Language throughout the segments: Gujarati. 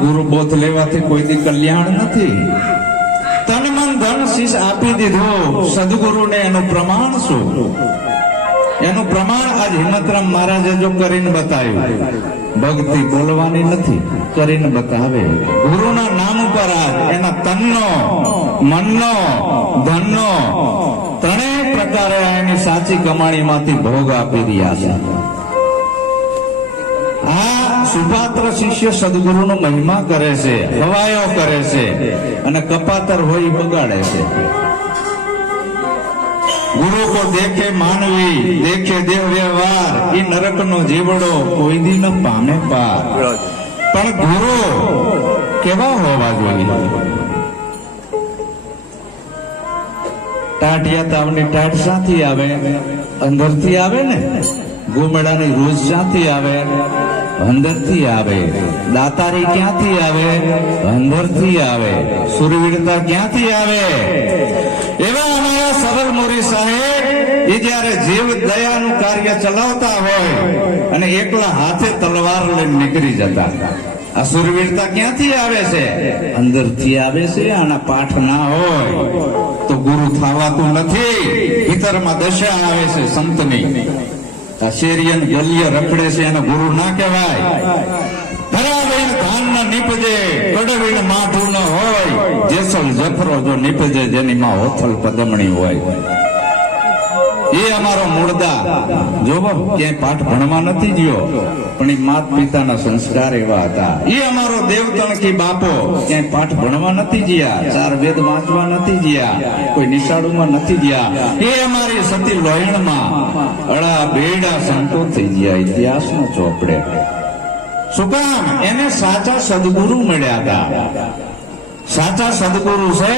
ગુરુ બોધ લેવાથી કોઈથી કલ્યાણ નથી. તન મન ધન શીશ આપી દીધો. સદગુરુને એનું પ્રમાણ શું? એનું પ્રમાણ આજ હિંમતરામ મહારાજે જો કરીને બતાવ્યું. ભક્તિ બોલવાની નથી, કરીને બતાવે. ગુરુના નામ ઉપર આજ એના તનનો, મનનો, ધનનો ત્રણેય પ્રકારે એની સાચી કમાણીમાંથી ભોગ આપી રહ્યા છે. આ સુપાત્ર શિષ્ય સદગુરુનો મહિમા કરે છે હવાયો કરે છે અને કપાતર હોય બગાડે છે. ગુરુ કો દેખે માનવી, દેખે દેહ વ્યવહાર, ઈ નરકનો જીવડો કોઈ દી પામે પાર પણ ગુરુ કેવા હોવા જોઈએ? ટાટિયા તાવની ટાટ સાથી આવે, અંદરથી આવે ને? ગોમેડાની રોજ સાથી આવે અંદરથી આવે. દાતારી ક્યાંથી આવે? અંદરથી આવે. સુરવીરતા ક્યાંથી આવે? એવા અમારા સરળ મોરી સાહેબ, એ જયારે જીવ દયાનું કાર્ય ચલાવતા હોય અને એકલા હાથે તલવાર લઈને નીકળી જતા. આ સુરવીરતા ક્યાંથી આવે છે? અંદરથી આવે છે, આના પાઠ ના હોય તો ગુરુ થવાતું નથી. ભીતરમાં દશા આવે છે, સંતની. શેરિયન ગલ્ય રખડે છે એને ગુરુ ના કહેવાય. ધરાવીને ધાન ન નીપજે કડવીણ માધુ ન હોય. જેસલ જફરો જો નીપજે, જેની માં હોથલ પદમણી હોય. એ અમારો મૂળદા જોવો, ક્યાંય પાઠ ભણવા નથી ગયો, પણ એ માત પિતાના સંસ્કાર એવા હતા. એ અમારો દેવતણકી બાપો, ક્યાંય પાઠ ભણવા નથી ગયા, ચાર વેદ વાંચવા નથી ગયા, કોઈ નિશાળુમાં નથી ગયા. એ અમારી સતી લોહીણમાં અળા બેડા સંતો થઈ ગયા, ઇતિહાસનો ચોપડે. શું કામ? એને સાચા સદગુરુ મળ્યા હતા. સાચા સદગુરુ છે?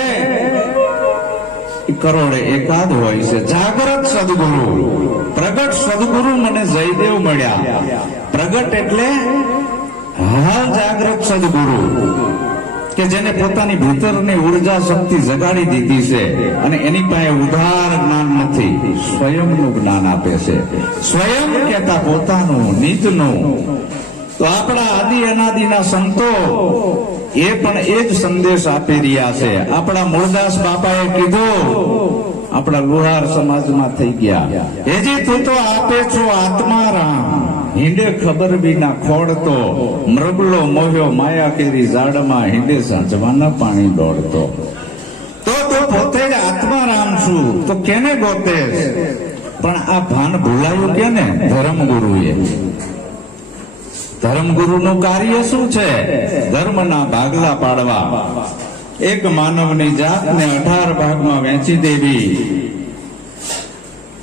કરોડે એકાદ હોય છે. જાગૃત સદગુરુ. પ્રગટ સદગુરુ મને જયદેવ મળ્યા. પ્રગટ એટલે હાલ જાગૃત સદગુરુ. કે જેને પોતાની ભીતરની ઊર્જા શક્તિ જગાડી દીધી છે અને એની પાસે ઉધાર જ્ઞાન નથી, સ્વયંનું જ્ઞાન આપે છે. સ્વયં કહેતા પોતાનું, નિજનું. તો આપણા આદિ અનાદિના સંતો એ પણ એ જ સંદેશ આપી રહ્યા છે. આપણા મૂળદાસ બાપાએ કીધું, આપણા લુહાર સમાજમાં થઈ ગયા. હેજી તું તો આપે છો આત્મારામ હિંડે ખબર વિના ખોડતો, મૃગલો મોહ્યો માયા કેરી ઝાડમાં, હિંડે સાંજવાના પાણી દોડતો. તો તું પોતે જ આત્મારામ છું. તો કેને ગોતે? પણ આ ભાન ભૂલાયું કેને? ધર્મગુરુએ. ધર્મગુરુનું કાર્ય શું છે? ધર્મના ભાગલા પાડવા. એક માનવની જાતને અઢાર ભાગમાં વેચી દેવી.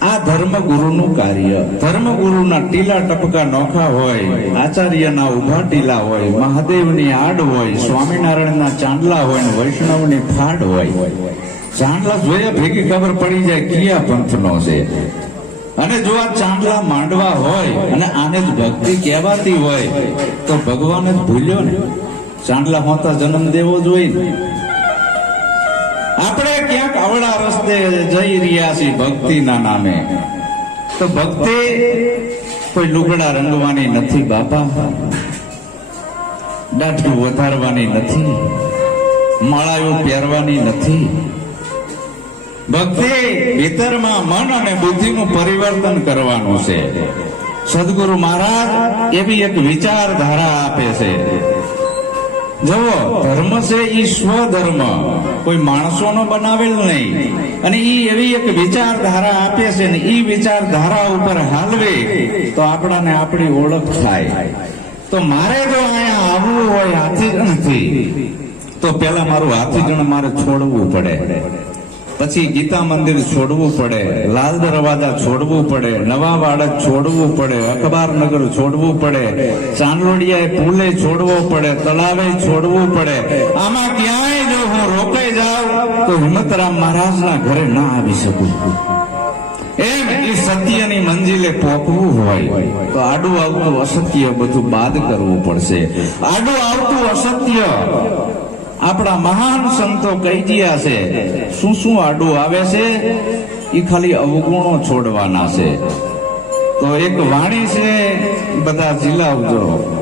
આ ધર્મગુરુનું કાર્ય. ધર્મગુરુના ટીલા ટપકા નોખા હોય, આચાર્યના ઊભા ટીલા હોય, મહાદેવની આડ હોય, સ્વામિનારાયણના ચાંદલા હોય ને વૈષ્ણવની ફાડ હોય. ચાંદલા જોયા ભેગી ખબર પડી જાય, કયા પંથનો છે? અને જો આ ચાંદલા માંડવા હોય અને આને જ ભક્તિ કહેવાતી હોય, તો ભગવાન જ ભૂલ્યો ને. ચાંદલા હોતા જન્મ દેવો જોઈએ આપણે ક્યાંક અવળા રસ્તે જઈ રહ્યા છીએ ભક્તિના નામે. તો ભક્તિ કોઈ લુગડા રંગવાની નથી બાપા. દાઢી વધારવાની નથી. માળાઓ પહેરવાની નથી. ભક્તિ ભીતરમાં મન અને બુદ્ધિનું પરિવર્તન કરવાનું છે. સદગુરુ મહારાજ એવી એક વિચારધારા આપે છે. જુઓ, ધર્મ છે એ સ્વધર્મ. કોઈ માણસોનો બનાવેલ નહીં. અને એ એવી એક વિચારધારા આપે છે ને એ વિચારધારા ઉપર હાલવે તો આપણાને આપણી ઓળખ થાય. તો મારે જો અહીંયા આવવું હોય હાથીગણથી તો પેલા મારું હાથીગણ મારે છોડવું પડે. પછી ગીતા મંદિર છોડવું પડે, લાલ દરવાજા છોડવું પડે, નવા બાળક છોડવું પડે અખબારનગર છોડવું પડે ચાંદલોડિયા પુલે છોડવો પડે, તળાવે છોડવું પડે. આમાં ક્યાંય જો હું રોકાઈ જાઉં, તો હિંમતરામ મહારાજના ઘરે ના આવી શકું. એમ એ સત્યની મંજિલે પહોંચવું હોય, તો આડું આવતું અસત્ય બધું બાદ કરવું પડશે. આડું આવતું અસત્ય આપણા મહાન સંતો કહી ગયા છે, શું શું આડું આવે છે? એ ખાલી અવગુણો છોડવાના છે. તો એક વાણી છે, બધા જિલ્લા જિલ્લાવજો